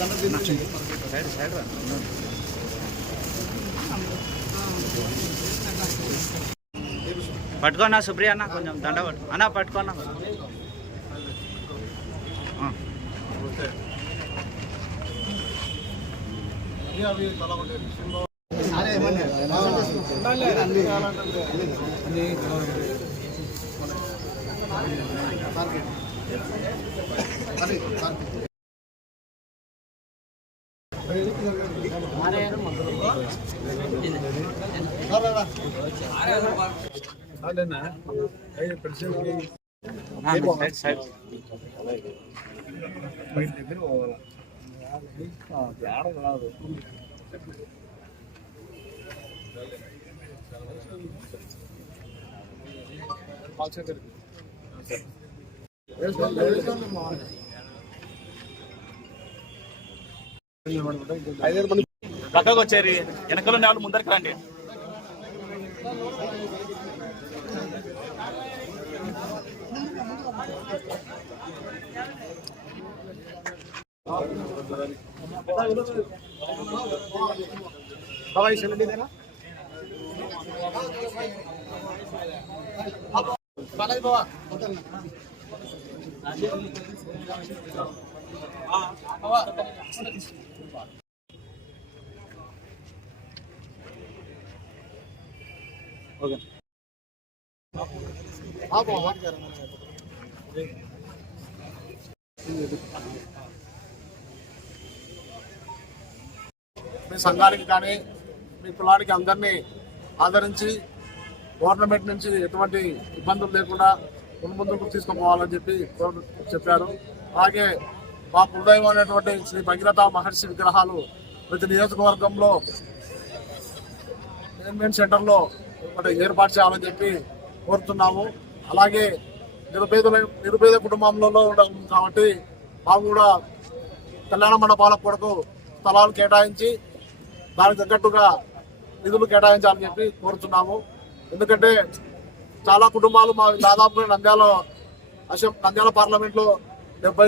పట్టుకో సైడ్ పట్టుకోనా సుప్రియ అన్న కొంచెం దండ పట్టు అన్న పట్టుకోనా ఆ. ನಮಸ್ಕಾರ ಸರ್ ಸರ್ ಐದು परसेंटಗೆ ನಾನು ಐದು పక్కకు వచ్చారు వెనకలు ఉన్న వాళ్ళు ముందరికి రండి. ఓకే మీ సంఘానికి కానీ మీ కులానికి అందరినీ ఆదరించి గవర్నమెంట్ నుంచి ఎటువంటి ఇబ్బందులు లేకుండా ముందుకు తీసుకుపోవాలని చెప్పి చెప్పారు. అలాగే మా కులదైవం అనేటువంటి శ్రీ భగీరథ మహర్షి విగ్రహాలు ప్రతి నియోజకవర్గంలో గవర్నమెంట్ సెంటర్లో ఒకటి ఏర్పాటు చేయాలని చెప్పి కోరుతున్నాము. అలాగే నిరుపేదల నిరుపేద కుటుంబంలో ఉండడం కాబట్టి మాకు కూడా కళ్యాణ మండపాల కొరకు స్థలాలు కేటాయించి దానికి తగ్గట్టుగా నిధులు కేటాయించాలని చెప్పి కోరుతున్నాము. ఎందుకంటే చాలా కుటుంబాలు మా దాదాపు నంద్యాల అసెం నంద్యాల పార్లమెంట్లో డెబ్బై